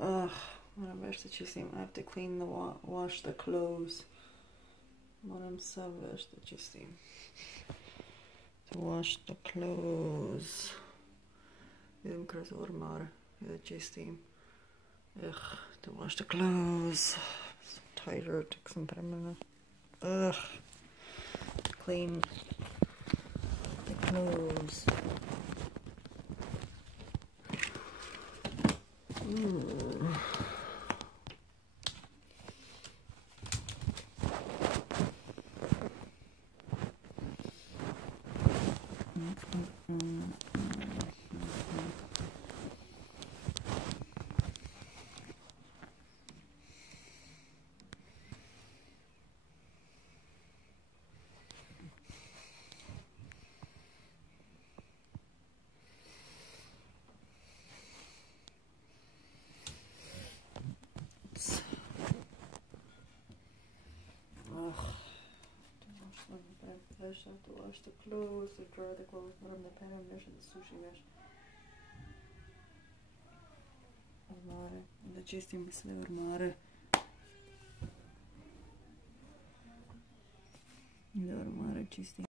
Ugh, what am I čistim? I have to clean the wash the clothes. Moram savest da čistim. To wash the clothes. Idem kroz ormar da čistim. Ugh, to wash the clothes. I'm so tired. Took some time. Ugh. Clean the clothes. I have to wash the clothes, to dry the clothes, put on the pan and dish and the sushi dish. Ormare, da čistim sve ormare. Da ormare čistim.